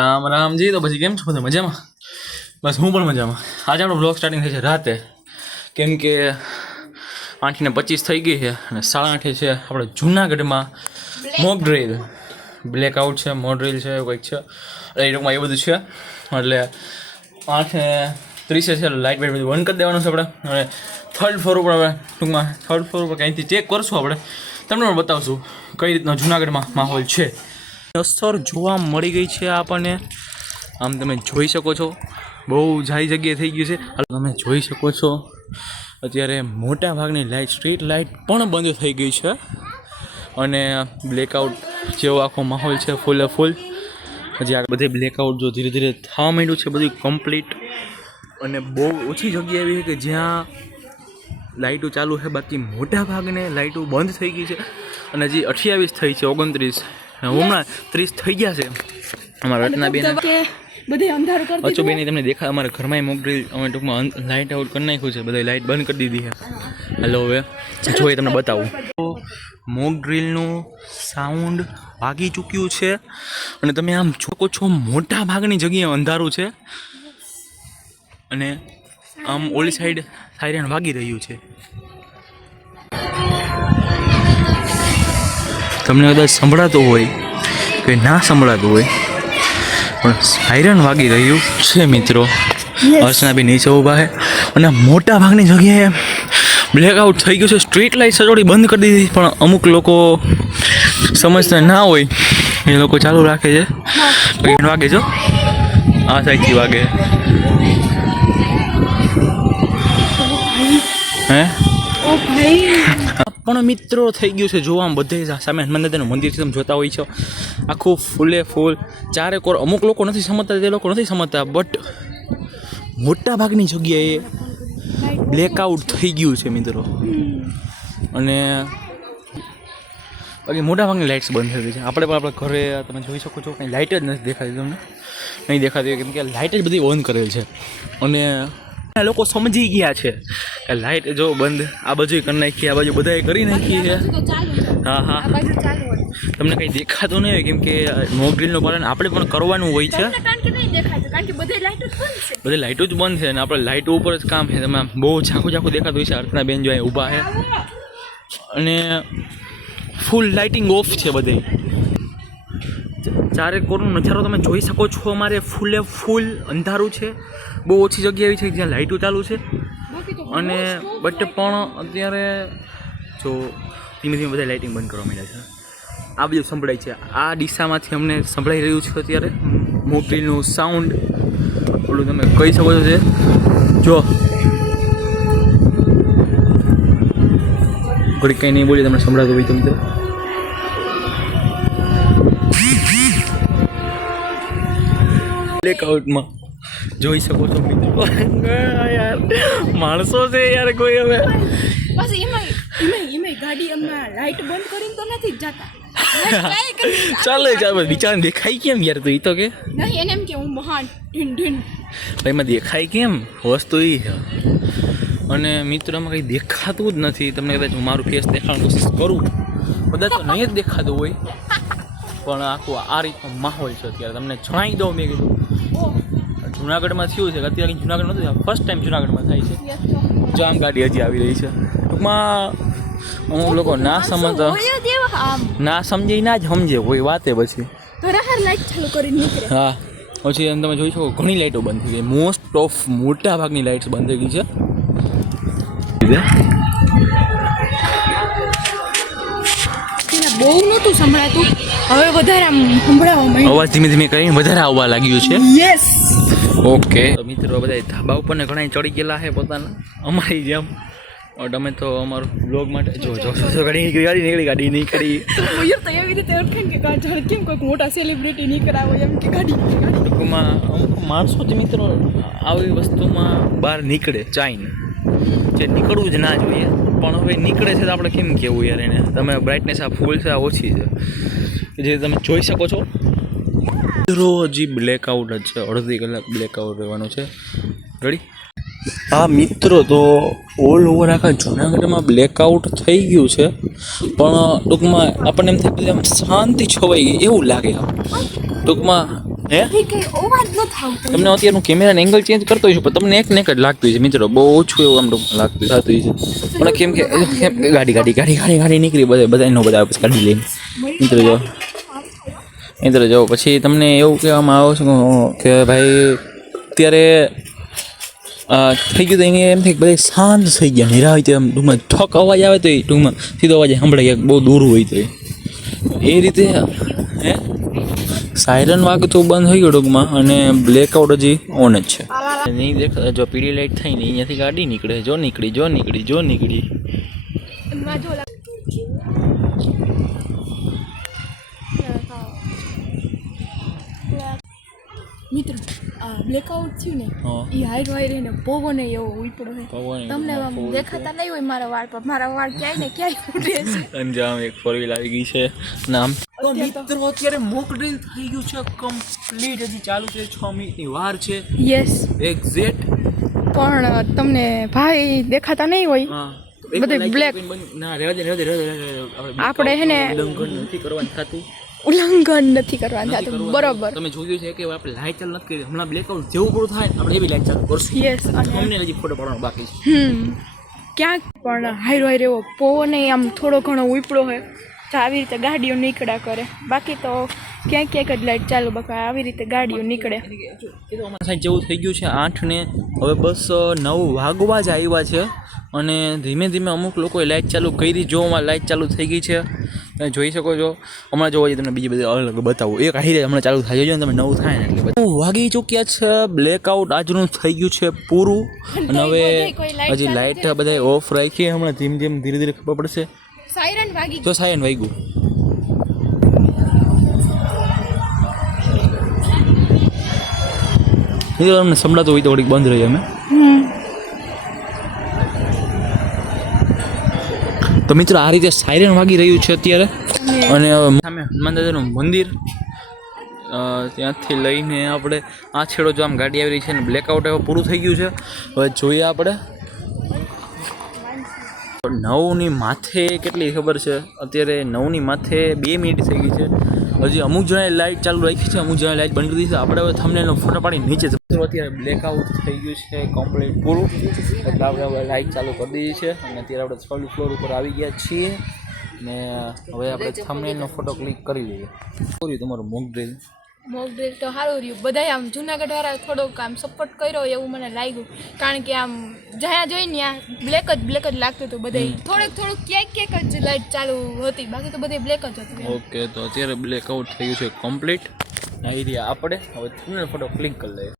રામ રામજી. તો પછી કેમ છો બધા મજામાં? બસ હું પણ મજામાં. આજે આપણો બ્લોગ સ્ટાર્ટિંગ થઈ છે રાતે, કેમ કે 8:25 થઈ ગઈ છે અને 8:30 છે. આપણે જૂનાગઢમાં મોક ડ્રિલ બ્લેકઆઉટ છે, મોક ડ્રિલ છે, એવું કંઈક છે. એ ટૂંકમાં એ બધું છે. એટલે 8:30 છે, લાઇટ બાઇટ બધું બંધ કરી દેવાનું છે આપણે. અને થર્ડ ફ્લોર ઉપર આપણે ટૂંકમાં થર્ડ ફ્લોર ઉપર ક્યાંયથી ચેક કરશું. આપણે તમને પણ બતાવશું કઈ રીતનો જૂનાગઢમાં માહોલ છે. અસર જોવા મળી ગઈ છે આપણને. આમ તમે જોઈ શકો છો, બહુ સારી જગ્યાએ થઈ ગયું છે. તમે જોઈ શકો છો અત્યારે મોટા ભાગની લાઇટ, સ્ટ્રીટ લાઇટ પણ બંધ થઈ ગઈ છે અને બ્લેકઆઉટ જેવો આખો માહોલ છે ફૂલે ફૂલ. હજી આ બધે બ્લેકઆઉટ જો ધીરે ધીરે થવા માંડ્યું છે, બધું કમ્પ્લીટ. અને બહુ ઓછી જગ્યા એવી છે કે જ્યાં લાઇટો ચાલુ છે, બાકી મોટા ભાગને લાઇટો બંધ થઈ ગઈ છે. અને હજી 28 થઈ છે, 29 હમણાં 30 થઈ ગયા છે. અમારા રત્નાબેન બધે અંધારું કરી દીધું. બેન તમને દેખાય, અમારા ઘરમાં મોક ડ્રિલ અમે ટૂંકમાં લાઇટ આઉટ કરી નાખ્યું છે, બધા લાઇટ બંધ કરી દીધી છે. હેલો, હવે જો એ તમને બતાવું. મોક ડ્રિલનું સાઉન્ડ વાગી ચૂક્યું છે અને તમે આમ જોકો છો મોટા ભાગની જગ્યાએ અંધારું છે અને આમ ઓલી સાઈડ સાયરન વાગી રહ્યું છે. તમને કદાચ સંભળાતું હોય કે ના સંભળાતું હોય, પણ સાયરન વાગી રહ્યું છે મિત્રો. અર્ચનાબેન નીચે ઊભા છે અને મોટા ભાગની જગ્યાએ બ્લેકઆઉટ થઈ ગયું છે. સ્ટ્રીટ લાઇટ સજોડી બંધ કરી દીધી, પણ અમુક લોકો સમજતા ના હોય એ લોકો ચાલુ રાખે છે. વાગે છો આ સાઈડથી વાગે હે પણ મિત્રો થઈ ગયું છે. જોવા બધે સામે હનુમાન દાદાનું મંદિર છે, તમે જોતા હોય છો આખું ફૂલે ફૂલ ચારે કોર. અમુક લોકો નથી સમજતા, તે લોકો નથી સમજતા, બટ મોટા ભાગની જગ્યાએ બ્લેકઆઉટ થઈ ગયું છે મિત્રો. અને બાકી મોટા ભાગની લાઇટ્સ બંધ થઈ ગઈ છે. આપણે પણ આપણા ઘરે તમે જોઈ શકો છો, કંઈ લાઇટ જ નથી દેખાતી, તમને નહીં દેખાતી, કેમ કે લાઇટ જ બધી ઓન કરેલ છે. અને લોકો સમજી ગયા છે કે લાઇટ જો બંધ, આ બાજુ કરી નાખી, આ બાજુ બધાએ કરી નાખી છે. હા હા, તમને કંઈ દેખાતું નહીં હોય, કેમ કે મોક ડ્રિલનું પાલન આપણે પણ કરવાનું હોય છે. બધી લાઇટો જ બંધ છે અને આપણે લાઇટો ઉપર જ કામ છે. તમે બહુ ઝાંખું ઝાંખું દેખાતું હોય છે. અર્ચના બેન જો અહીં ઊભા છે અને ફૂલ લાઇટિંગ ઓફ છે બધે. ચારે કોરનો નજારો તમે જોઈ શકો છો. અમારે ફૂલે ફૂલ અંધારું છે. બહુ ઓછી જગ્યા એવી છે જ્યાં લાઇટો ચાલુ છે. અને બટ પણ અત્યારે જો ધીમે ધીમે બધા લાઇટિંગ બંધ કરવા માંડ્યા છે. આ બધું સંભળાય છે, આ દિશામાંથી અમને સંભળાઈ રહ્યું છે અત્યારે મોક ડ્રિલનું સાઉન્ડ. ઓલું તમે કહી શકો છો છે જો ઘડી કંઈ નહીં બોલી, તમને સંભળાતું હોય તો મિત્રો. બ્લેકઆઉટમાં જોઈ શકો છો મિત્રો. યાર માણસો છે યાર કોઈ. હવે બસ એમાં ગાડી હમણાં લાઇટ બંધ કરીને તો નથી જ જતા. ચાલે ચાલે, બિચારાને દેખાય કેમ યાર? તો એ તો કે નહીં, એને એમ કે હું મહાન ઢીન ઢીન એમાં દેખાય કેમ? વસ્તુ એ છે. અને મિત્રોમાં કંઈ દેખાતું જ નથી. તમને કદાચ હું મારું ફેસ દેખાડવાની કોશિશ કરું, કદાચ તો નહીં જ દેખાતું હોય, પણ આખું આ રીતનો માહોલ છે અત્યારે. તમને જણાવી દઉં, મેં કીધું જુનાગઢમાં થયું છે કે અત્યારે જુનાગઢ નથી, ફર્સ્ટ ટાઈમ જુનાગઢમાં થાય છે. જો આમ ગાડી હજી આવી રહી છે. ટૂંકમાં અમુક લોકો ના સમજતા, ના સમજે ના જ સમજે કોઈ વાતે પછી. હા, પછી એમ તમે જોઈ શકો ઘણી લાઇટો બંધ થઈ ગઈ. મોસ્ટ ઓફ મોટા ભાગની લાઇટ્સ બંધ થઈ ગઈ છે. બહુ નહોતું સંભળાતું, હવે વધારે આમ સંભળાવવા માંડ્યું. અવાજ ધીમે ધીમે કરીને વધારે આવવા લાગ્યું છે. Yes, okay. તો મિત્રો બધા ધાબા ઉપર ને ઘણા ચડી ગયેલા છે પોતાના, અમારી જેમ. અમે તો અમારું બ્લોગ માટે જો ગાડી નીકળી. તો એવી રીતે ઓળખાણ કે કેમ કોઈક મોટા સેલિબ્રિટી નીકળાવો એમ કે ગાડી. ટૂંકમાં અમુક માણસો જ મિત્રો આવી વસ્તુમાં બહાર નીકળે, ચાઈને જે નીકળવું જ ના જોઈએ, પણ હવે નીકળે છે તો આપણે કેમ કહેવું યાર એને? તમે બ્રાઇટનેસ આ ફૂલ છે, આ ઓછી છે, જે તમે જોઈ શકો છો. હજી બ્લેકઆઉટ જ છે, અડધી કલાક બ્લેકઆઉટ રહેવાનું છે. રેડી? હા મિત્રો, તો ઓલ ઓવર આખા જૂનાગઢમાં બ્લેકઆઉટ થઈ ગયું છે, પણ ટૂંકમાં આપણને એમ થાય કે આમ શાંતિ છવાઈ ગઈ એવું લાગે. ટૂંકમાં હે એ કઈ અવાજ ન થાવતો તમને અત્યારનું કેમેરાનો એંગલ ચેન્જ કરતો હોય પણ તમને એક ને એક જ લાગતું હોય છે મિત્રો, બહુ ઓછું એવું આમ લાગતું થતું હોય છે. પણ કેમ કે ગાડી નીકળી બધા નો બધા પછી કાઢી લઈને મિત્રો જો પછી તમને એવું કહેવામાં આવે છે કે ભાઈ અત્યારે થઈ ગયું તો એને એમ થાય કે બધા શાંત થઈ ગયા, નિરા હોય તો એમ ટૂંકમાં ઠક અવાજ આવે તો એ ટૂંકમાં સીધો અવાજ સંભળાય બહુ દૂર હોય તો એ રીતે હે સાયરન વાગતું બંધ થઈ ગયું ટૂંકમાં, અને બ્લેકઆઉટ હજી ઓન જ છે. નહીં દેખાતા, જો પીળી લાઈટ થઈ ને અહીંયાથી ગાડી નીકળે, જો નીકળી એમાં જો મિત્ર બ્લેકઆઉટ થયું ને હા. એ હાઈટ વાઈ રહીને પવન એવો ઉપડો છે પવન તમને આમ દેખાતા નહીં હોય મારા વાળ પર, મારા વાળ ક્યાંય ને ક્યાંય ઉડે છે. અંજામ એક 4 વ્હીલ આવી ગઈ છે નામ તો મિત્રો અત્યારે મોક ડ્રીલ થઈ ગયું છે કમ્પ્લીટ, હજી ચાલુ છે, 6 મિનિટની વાર છે યસ, એક્ઝેક્ટ. પણ તમને ભાઈ દેખાતા નહીં હોય. હા બધે black. ના રહેવા દે આપણે હે ને ઉલ્લંઘન નથી કરવાનું થતું. ઉલ્લંઘન નથી કરવાનું થતું, બરોબર. તમે જોયું છે કે આપણે લાઈટ ચાલુ નથી કરી, હમણાં બ્લેકઆઉટ જેવું પૂરું થાય આપણે એવી લાઈટ ચાલુ કરશું. યસ, અને અમને હજી ફોટો પાડવાનો બાકી છે. ક્યાંક પણ હાઈરો એવો પવન આમ થોડો ઘણો ઉપડો હોય તો આવી રીતે ગાડીઓ નીકળ્યા કરે, બાકી તો ક્યાંક ક્યાંક જ લાઈટ ચાલુ, બાકી આવી રીતે ગાડીઓ નીકળે. અમારા સાઈડ જેવું થઈ ગયું છે 8 ને હવે બસ 9 વાગવા જ આવ્યા છે, અને ધીમે ધીમે અમુક લોકોએ લાઇટ ચાલુ કરી. જો અમારે લાઇટ ચાલુ થઈ ગઈ છે, તમે જોઈ શકો છો. હમણાં જોવા જઈએ તમને બીજી બધી અલગ બતાવું, એક હાઈ હમણાં ચાલુ થાય છે, તમે 9 થાય ને એટલે 9 વાગી ચૂક્યા છે. બ્લેકઆઉટ આજનું થઈ ગયું છે પૂરું, અને હવે હજી લાઇટ બધા ઓફ રાખી, હમણાં ધીરે ધીરે ખબર પડશે. સાયરન વાગી તો સાયન વાગ્યું. તમને સંભળાતું હોય તો થોડીક બંધ રહી અમે. તો મિત્રો આ રીતે સાયરન વાગી રહ્યું છે અત્યારે, અને સામે હનુમાન દાદાનું મંદિર, ત્યાંથી લઈને આપણે આ છેડો જો આમ ગાડી આવી રહી છે, અને બ્લેકઆઉટ હવે પૂરું થઈ ગયું છે. હવે જોઈએ આપણે 9ની માથે કેટલી ખબર છે, અત્યારે 9ની માથે 2 મિનિટ થઈ ગઈ છે. હજી અમુક જણાએ લાઇટ ચાલુ રાખી છે, અમુક જણાએ લાઇટ બંધ કરી દીધી છે. આપણે હવે થંબનેલનો ફોટો પાડી નીચે અત્યારે બ્લેકઆઉટ થઈ ગયું છે કમ્પ્લીટ પૂરું, એટલે આપણે હવે લાઇટ ચાલુ કરી દીધી છે, અને અત્યારે આપણે 3rd ફ્લોર ઉપર આવી ગયા છીએ, ને હવે આપણે થંબનેલનો ફોટો ક્લિક કરી લઈએ. પૂરું તમારું મોક ડ્રીલ તો સારું રહ્યું. બધાય આમ જુનાગઢ વાળા થોડોક આમ સપોર્ટ કર્યો એવું મને લાગ્યું, કારણ કે આમ જ્યાં જોઈને ત્યાં બ્લેક જ લાગતું હતું. બધાય થોડુંક ક્યાંક જ લાઇટ ચાલુ હતી, બાકી તો બધે બ્લેક જ હતું. ઓકે, તો અત્યારે બ્લેકઆઉટ થઈ ગયું છે કમ્પ્લીટ. એરિયા આપણે હવે થંબનેલ ફોટો ક્લિક કરી લઈએ.